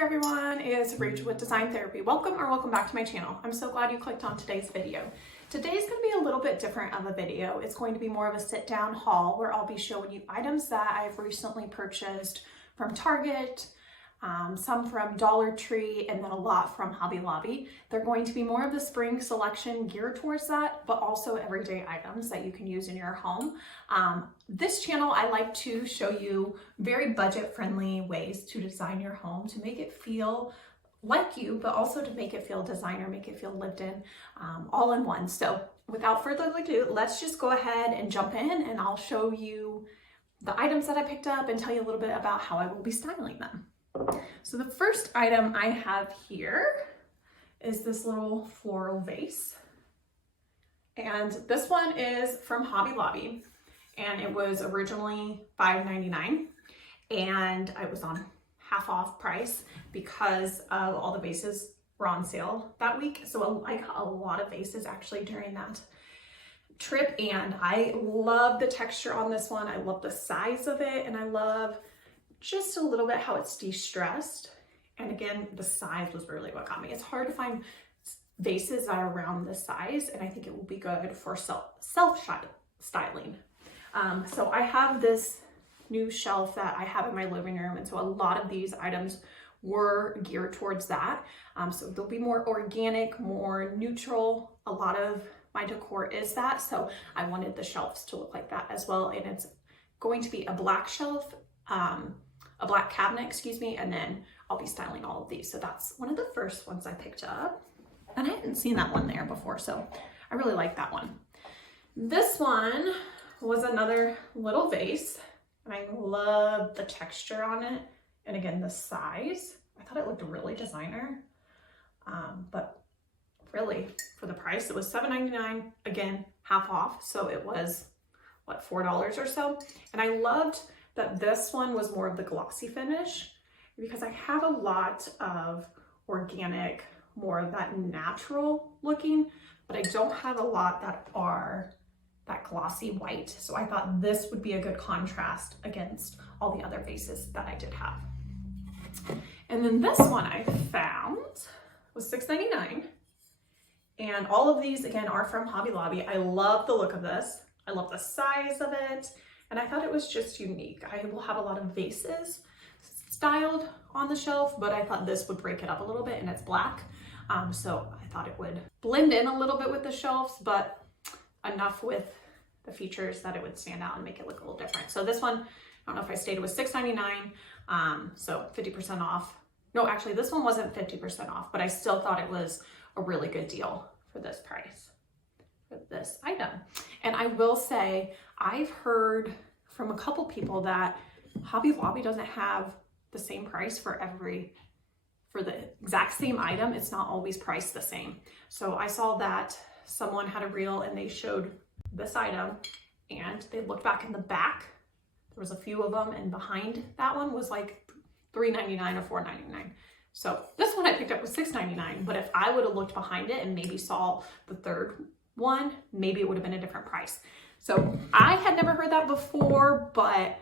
there everyone, it's Rachel with Design Therapy. Welcome back to my channel. I'm so glad you clicked on today's video. Today's going to be a little bit different of a video. It's going to be more of a sit down haul where I'll be showing you items that I've recently purchased from Target, some from Dollar Tree, and then a lot from Hobby Lobby. They're going to be more of the spring selection geared towards that, but also everyday items that you can use in your home. This channel, I like to show you very budget-friendly ways to design your home to make it feel like you, but also to make it feel designer, make it feel lived in, all in one. So without further ado, let's just go ahead and jump in and I'll show you the items that I picked up and tell you a little bit about how I will be styling them. So the first item I have here is this little floral vase. And this one is from Hobby Lobby. And it was originally $5.99. And I was on half off price because of all the vases were on sale that week. So I got a lot of vases actually during that trip. And I love the texture on this one. I love the size of it. And I love just a little bit how it's de-stressed. And again, the size was really what got me. It's hard to find vases that are around this size, and I think it will be good for self-styling. So I have this new shelf that I have in my living room, and so a lot of these items were geared towards that. So they'll be more organic, more neutral. A lot of my decor is that, so I wanted the shelves to look like that as well. And it's going to be a black shelf, a black cabinet, excuse me, and then I'll be styling all of these. So that's one of the first ones I picked up. And I hadn't seen that one there before, so I really like that one. This one was another little vase, and I love the texture on it. And again, the size. I thought it looked really designer, but really for the price, it was $7.99, again, half off. So it was, what, $4 or so. And I loved that this one was more of the glossy finish because I have a lot of organic, more of that natural looking, but I don't have a lot that are that glossy white. So I thought this would be a good contrast against all the other vases that I did have. And then this one I found was $6.99. And all of these, again, are from Hobby Lobby. I love the look of this. I love the size of it. And I thought it was just unique. I will have a lot of vases styled on the shelf, but I thought this would break it up a little bit, and it's black. So I thought it would blend in a little bit with the shelves, but enough with the features that it would stand out and make it look a little different. So this one, I don't know if I stated, it was $6.99, so 50% off. No, actually this one wasn't 50% off, but I still thought it was a really good deal for this price, for this item. And I will say, I've heard from a couple people that Hobby Lobby doesn't have the same price for the exact same item. It's not always priced the same. So I saw that someone had a reel and they showed this item and they looked back in the back. There was a few of them, and behind that one was like $3.99 or $4.99. So this one I picked up was $6.99, but if I would have looked behind it and maybe saw the third one, maybe it would have been a different price. So I had never heard that before, but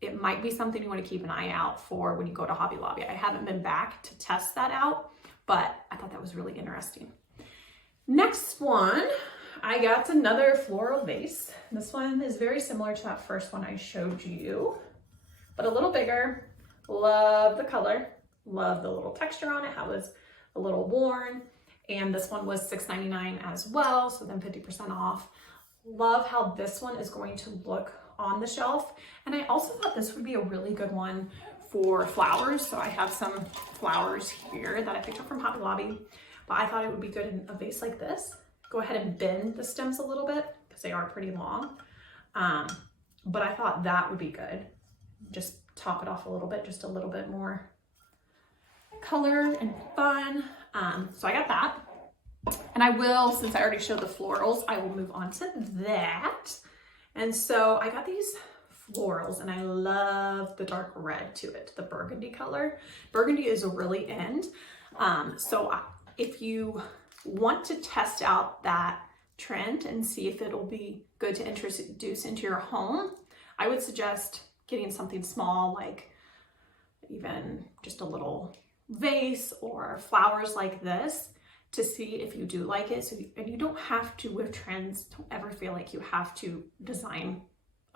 it might be something you want to keep an eye out for when you go to Hobby Lobby. I haven't been back to test that out, but I thought that was really interesting. Next one, I got another floral vase. This one is very similar to that first one I showed you, but a little bigger. Love the color, love the little texture on it, how it was a little worn. And this one was $6.99 as well, so then 50% off. Love how this one is going to look on the shelf. And I also thought this would be a really good one for flowers. So I have some flowers here that I picked up from Hobby Lobby, but I thought it would be good in a vase like this. Go ahead and bend the stems a little bit because they are pretty long. But I thought that would be good. Just top it off a little bit, just a little bit more color and fun. So I got that. And I will, since I already showed the florals, I will move on to that. And so I got these florals and I love the dark red to it, the burgundy color. Burgundy is really in. So if you want to test out that trend and see if it'll be good to introduce into your home, I would suggest getting something small, like even just a little vase or flowers like this to see if you do like it. And you don't have to, with trends, don't ever feel like you have to design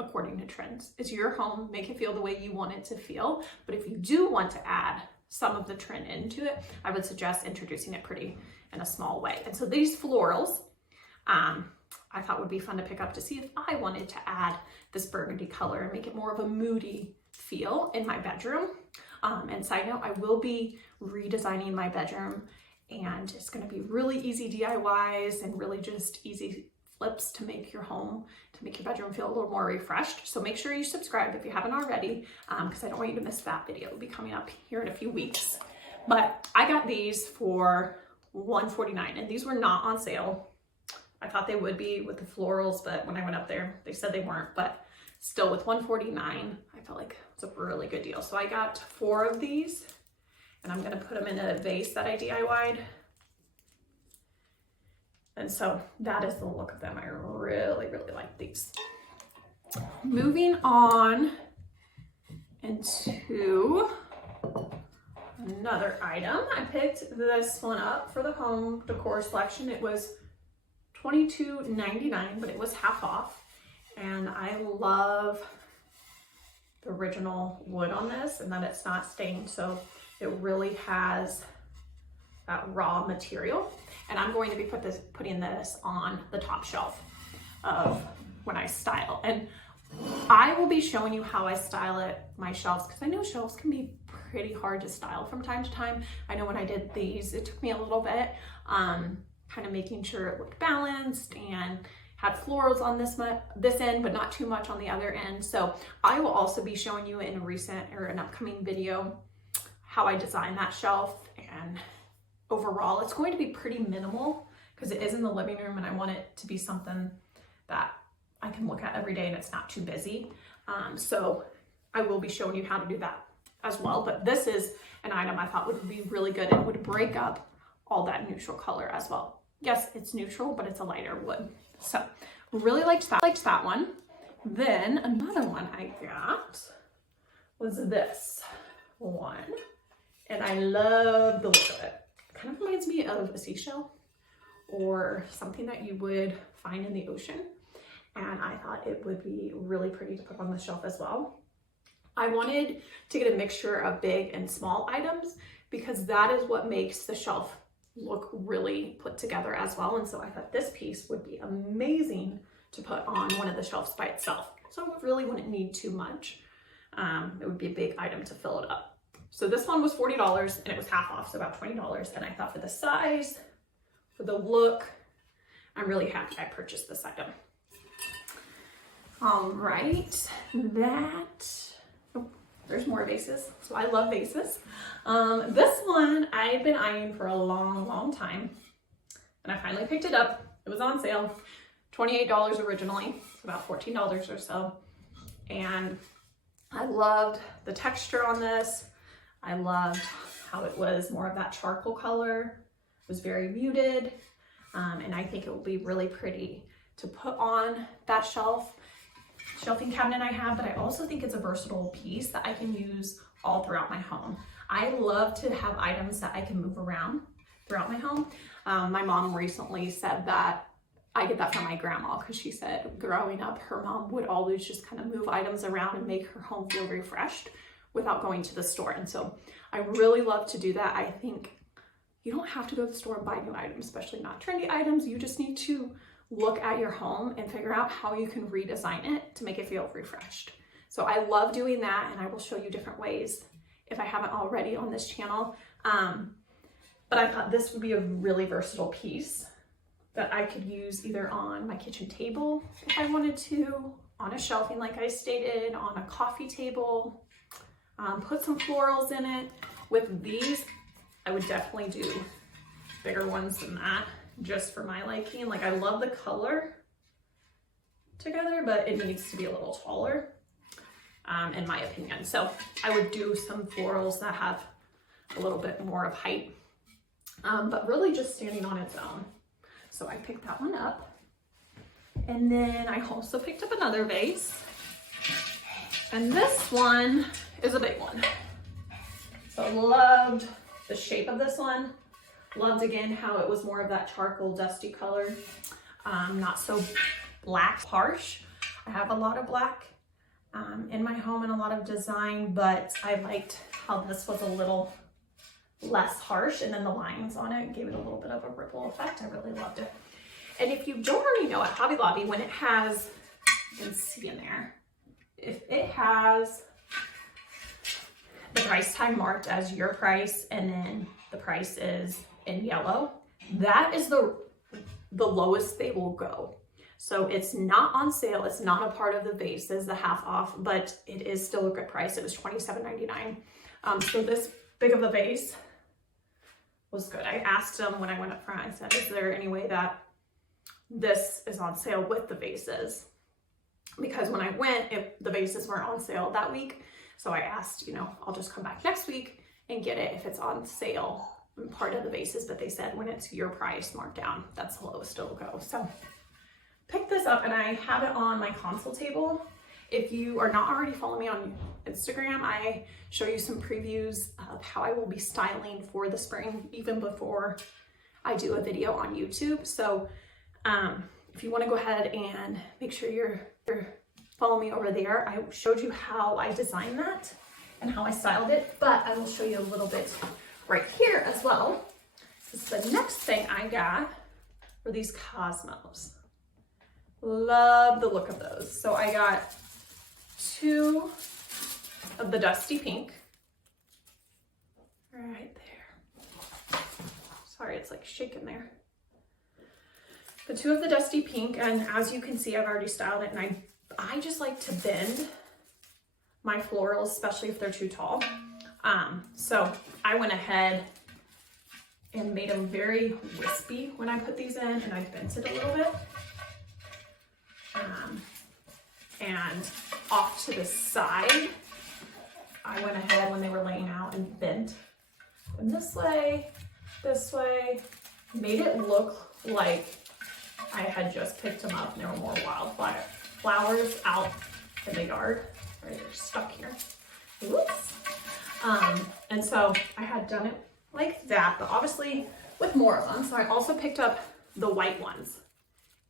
according to trends. It's your home, make it feel the way you want it to feel. But if you do want to add some of the trend into it, I would suggest introducing it pretty in a small way. And so these florals, I thought would be fun to pick up to see if I wanted to add this burgundy color and make it more of a moody feel in my bedroom. And side note, I will be redesigning my bedroom, and it's going to be really easy DIYs and really just easy flips to make your home, to make your bedroom feel a little more refreshed. So make sure you subscribe if you haven't already, because I don't want you to miss that video. It'll be coming up here in a few weeks. But I got these for $149, and these were not on sale. I thought they would be with the florals, but when I went up there, they said they weren't. But still, with $149, I felt like it's a really good deal. So I got 4 of these, and I'm gonna put them in a vase that I DIY'd. And so that is the look of them. I really, really like these. Moving on into another item. I picked this one up for the home decor selection. It was $22.99, but it was half off. And I love the original wood on this and that it's not stained. So it really has that raw material. And I'm going to be putting this on the top shelf of when I style. And I will be showing you how I style my shelves, because I know shelves can be pretty hard to style from time to time. I know when I did these, it took me a little bit, kind of making sure it looked balanced and had florals on this end, but not too much on the other end. So I will also be showing you in an upcoming video how I designed that shelf. And overall, it's going to be pretty minimal because it is in the living room and I want it to be something that I can look at every day and it's not too busy. So I will be showing you how to do that as well. But this is an item I thought would be really good and would break up all that neutral color as well. Yes, it's neutral, but it's a lighter wood. So really liked that one. Then another one I got was this one. And I love the look of it. Kind of reminds me of a seashell or something that you would find in the ocean. And I thought it would be really pretty to put on the shelf as well. I wanted to get a mixture of big and small items because that is what makes the shelf look really put together as well. And so I thought this piece would be amazing to put on one of the shelves by itself. So it really wouldn't need too much. It would be a big item to fill it up. So this one was $40 and it was half off, so about $20. And I thought for the size, for the look, I'm really happy I purchased this item. All right, there's more vases. So I love vases. This one I've been eyeing for a long time. And I finally picked it up. It was on sale, $28 originally, about $14 or so. And I loved the texture on this. I loved how it was more of that charcoal color. It was very muted. And I think it will be really pretty to put on that shelving cabinet I have, but I also think it's a versatile piece that I can use all throughout my home. I love to have items that I can move around throughout my home. My mom recently said that I get that from my grandma because she said growing up, her mom would always just kind of move items around and make her home feel refreshed without going to the store. And so I really love to do that. I think you don't have to go to the store and buy new items, especially not trendy items. You just need to look at your home and figure out how you can redesign it to make it feel refreshed. So I love doing that, and I will show you different ways if I haven't already on this channel. But I thought this would be a really versatile piece that I could use either on my kitchen table if I wanted to, on a shelving like I stated, on a coffee table, put some florals in it. With these, I would definitely do bigger ones than that, just for my liking. Like, I love the color together, but it needs to be a little taller, in my opinion. So I would do some florals that have a little bit more of height, but really just standing on its own. So I picked that one up. And then I also picked up another vase. And this one is a big one. So I loved the shape of this one. Loved again how it was more of that charcoal dusty color, not so black harsh. I have a lot of black in my home and a lot of design, but I liked how this was a little less harsh, and then the lines on it gave it a little bit of a ripple effect. I really loved it. And if you don't already know, at Hobby Lobby, when it has, you can see in there, if it has the price tag marked as your price and then the price is in yellow, that is the lowest they will go. So it's not on sale, it's not a part of the vases, the half off, but it is still a good price. It was $27.99. So this big of a vase was good. I asked them when I went up front, I said, is there any way that this is on sale with the vases? Because when I went, the vases weren't on sale that week. So I asked, you know, I'll just come back next week and get it if it's on sale, part of the vases. But they said when it's your price marked down, that's the lowest it'll go. So pick this up, and I have it on my console table. If you are not already following me on Instagram, I show you some previews of how I will be styling for the spring, even before I do a video on YouTube. So if you want to go ahead and make sure you're following me over there, I showed you how I designed that and how I styled it, but I will show you a little bit right here as well. This is the next thing I got for these Cosmos. Love the look of those. So I got 2 of the dusty pink right there. Sorry, it's like shaking there. The 2 of the dusty pink, and as you can see, I've already styled it, and I just like to bend my florals, especially if they're too tall. So I went ahead and made them very wispy when I put these in, and I bent it a little bit. And off to the side, I went ahead when they were laying out and bent them this way, made it look like I had just picked them up and there were more wildflowers out in the yard. Right, they're stuck here. Whoops. And so I had done it like that, but obviously with more of them. So I also picked up the white ones.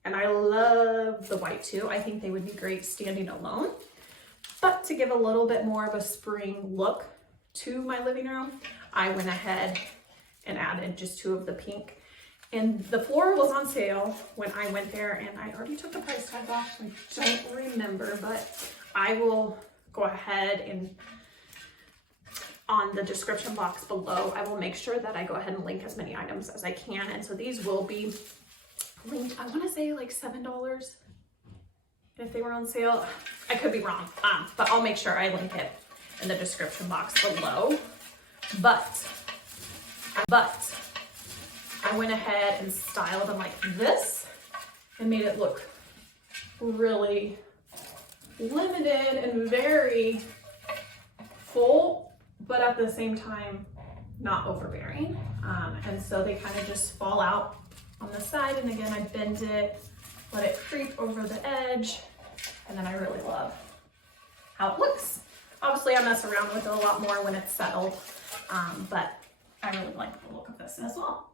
And I love the white too. I think they would be great standing alone. But to give a little bit more of a spring look to my living room, I went ahead and added just 2 of the pink. And the floral was on sale when I went there, and I already took the price tag off, so I don't remember, but I will go ahead and on the description box below, I will make sure that I go ahead and link as many items as I can. And so these will be linked, I want to say like $7 if they were on sale. I could be wrong, but I'll make sure I link it in the description box below. But I went ahead and styled them like this and made it look really limited and very full, but at the same time not overbearing. And so they kind of just fall out on the side, and again I bend it, let it creep over the edge, and then I really love how it looks. Obviously I mess around with it a lot more when it's settled, but I really like the look of this as well.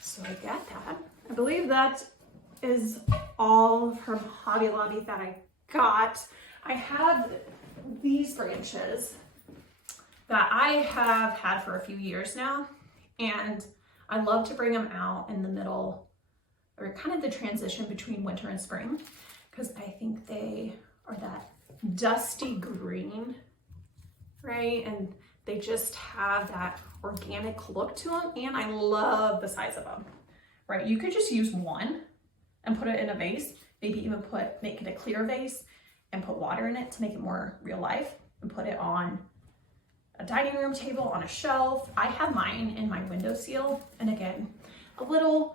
So I got that. I believe that is all from Hobby Lobby that I got. I have these branches that I have had for a few years now, and I love to bring them out in the middle, or kind of the transition between winter and spring, because I think they are that dusty green, right? And they just have that organic look to them, and I love the size of them, right? You could just use one and put it in a vase, maybe even make it a clear vase and put water in it to make it more real life, and put it on a dining room table, on a shelf. I have mine in my windowsill, and again, a little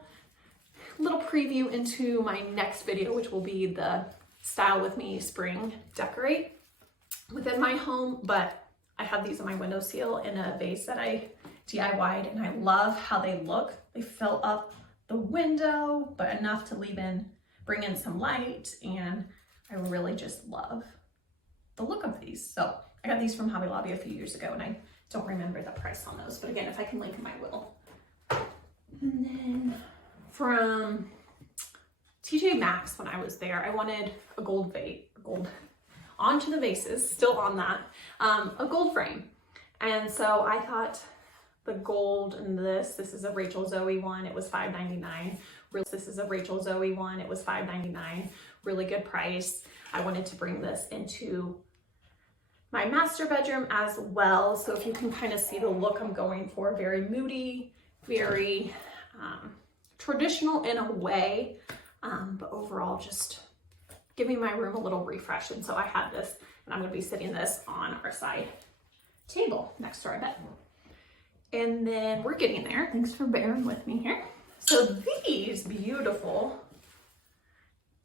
preview into my next video, which will be the Style With Me Spring Decorate within my home. But I have these on my windowsill in a vase that I DIY'd, and I love how they look. They fill up the window, but enough to bring in some light, and I really just love the look of these. So I got these from Hobby Lobby a few years ago, and I Don't remember the price on those, but again, if I can link them, I will. And then from TJ Maxx, when I was there, I wanted a gold onto the vases, still on that, a gold frame. And so I thought the gold and this is a Rachel Zoe one, it was $5.99. This is a Rachel Zoe one, it was $5.99, really good price. I wanted to bring this into my master bedroom as well. So if you can kind of see the look I'm going for, very moody, very traditional in a way, but overall just giving my room a little refresh. And so I had this, and I'm gonna be sitting this on our side table next to our bed. And then we're getting there. Thanks for bearing with me here. So these beautiful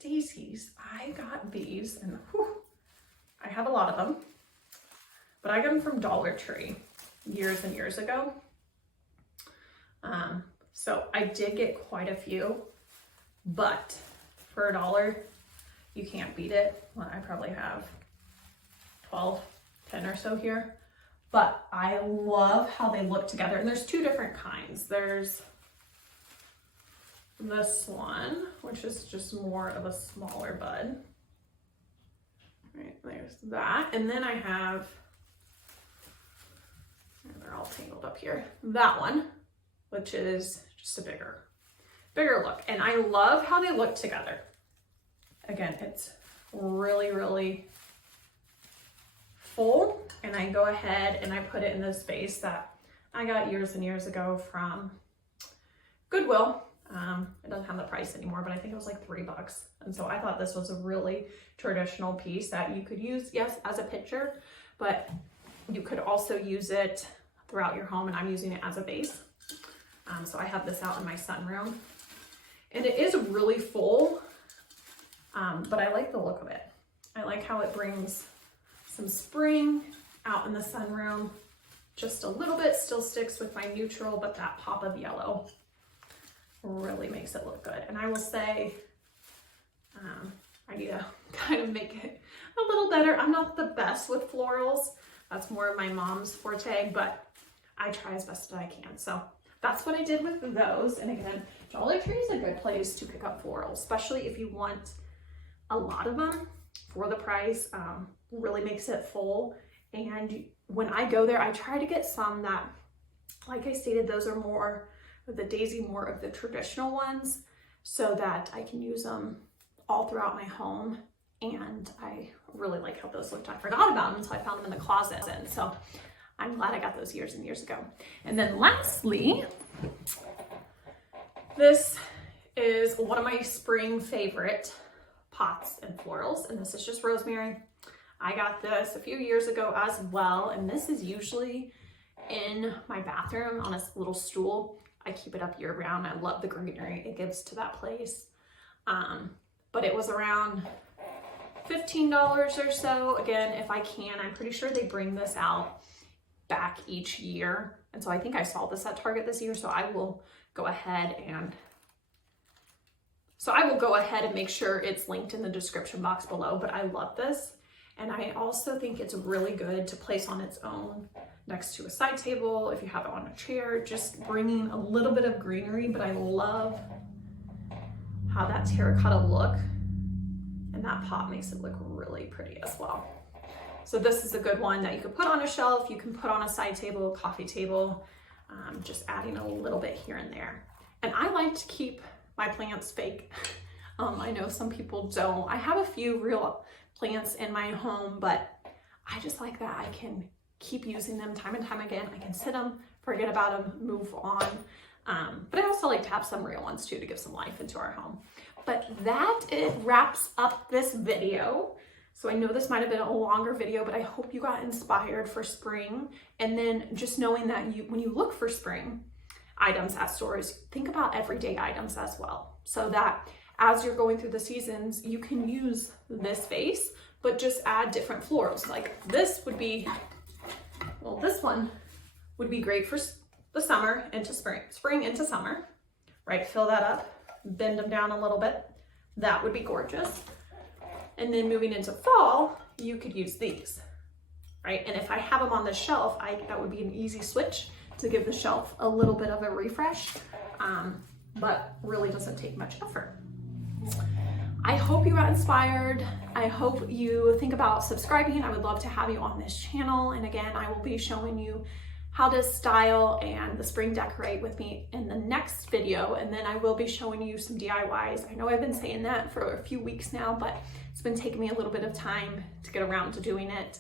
daisies, I got these, and whew, I have a lot of them, but I got them from Dollar Tree years and years ago. So I did get quite a few, but for $1, you can't beat it. Well, I probably have 10 or so here, but I love how they look together. And there's two different kinds. There's this one, which is just more of a smaller bud. Right, there's that. And then I have, they're all tangled up here, that one, which is just a bigger look. And I love how they look together. Again, it's really, really full. And I go ahead and I put it in this vase that I got years and years ago from Goodwill. It doesn't have the price anymore, but I think it was like $3. And so I thought this was a really traditional piece that you could use, yes, as a picture, but you could also use it throughout your home, and I'm using it as a vase. So I have this out in my sunroom, and it is really full, but I like the look of it. I like how it brings some spring out in the sunroom. Just a little bit, still sticks with my neutral, but that pop of yellow really makes it look good. And I will say, I need to kind of make it a little better. I'm not the best with florals. That's more of my mom's forte, but I try as best as I can. So that's what I did with those. And again, Dollar Tree is a good place to pick up florals, especially if you want a lot of them for the price. Really makes it full. And when I go there, I try to get some that, like I stated, those are more the daisy, more of the traditional ones, so that I can use them all throughout my home. And I really like how those looked. I forgot about them, so I found them in the closet. And so I'm glad I got those years and years ago. And then lastly, this is one of my spring favorite pots and florals, and this is just rosemary. I got this a few years ago as well, and this is usually in my bathroom on a little stool. I keep it up year round. I love the greenery it gives to that place. But it was around $15 or so. Again, if I can, I'm pretty sure they bring this out back each year. And so I think I saw this at Target this year, so I will go ahead and make sure it's linked in the description box below. But I love this. And I also think it's really good to place on its own next to a side table, if you have it on a chair, just bringing a little bit of greenery. But I love how that terracotta look, and that pot makes it look really pretty as well. So this is a good one that you could put on a shelf, you can put on a side table, a coffee table, just adding a little bit here and there. And I like to keep my plants fake. I know some people don't. I have a few real plants in my home, but I just like that I can keep using them time and time again. I can sit them, forget about them, move on. But I also like to have some real ones too, to give some life into our home. But it wraps up this video. So I know this might have been a longer video, but I hope you got inspired for spring. And then just knowing that when you look for spring items at stores, think about everyday items as well. So that as you're going through the seasons, you can use this vase, but just add different florals. Like this would be, well, this one would be great for the summer into spring into summer, right? Fill that up, bend them down a little bit. That would be gorgeous. And then moving into fall, you could use these, right? And if I have them on the shelf, that would be an easy switch to give the shelf a little bit of a refresh, but really doesn't take much effort. I hope you got inspired. I hope you think about subscribing. I would love to have you on this channel. And again, I will be showing you how to style and the spring decorate with me in the next video. And then I will be showing you some DIYs. I know I've been saying that for a few weeks now, but it's been taking me a little bit of time to get around to doing it.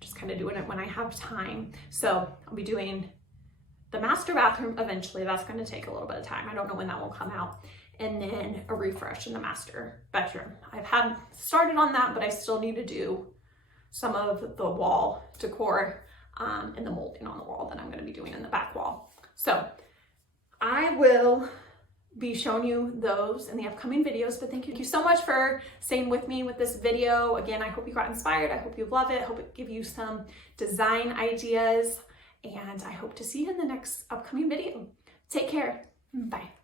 Just kind of doing it when I have time. So I'll be doing the master bathroom eventually. That's going to take a little bit of time. I don't know when that will come out. And then a refresh in the master bedroom. I've had started on that, but I still need to do some of the wall decor and the molding on the wall that I'm going to be doing in the back wall. So I will be showing you those in the upcoming videos, but thank you so much for staying with me with this video. Again, I hope you got inspired. I hope you love it. I hope it give you some design ideas, and I hope to see you in the next upcoming video. Take care. Bye.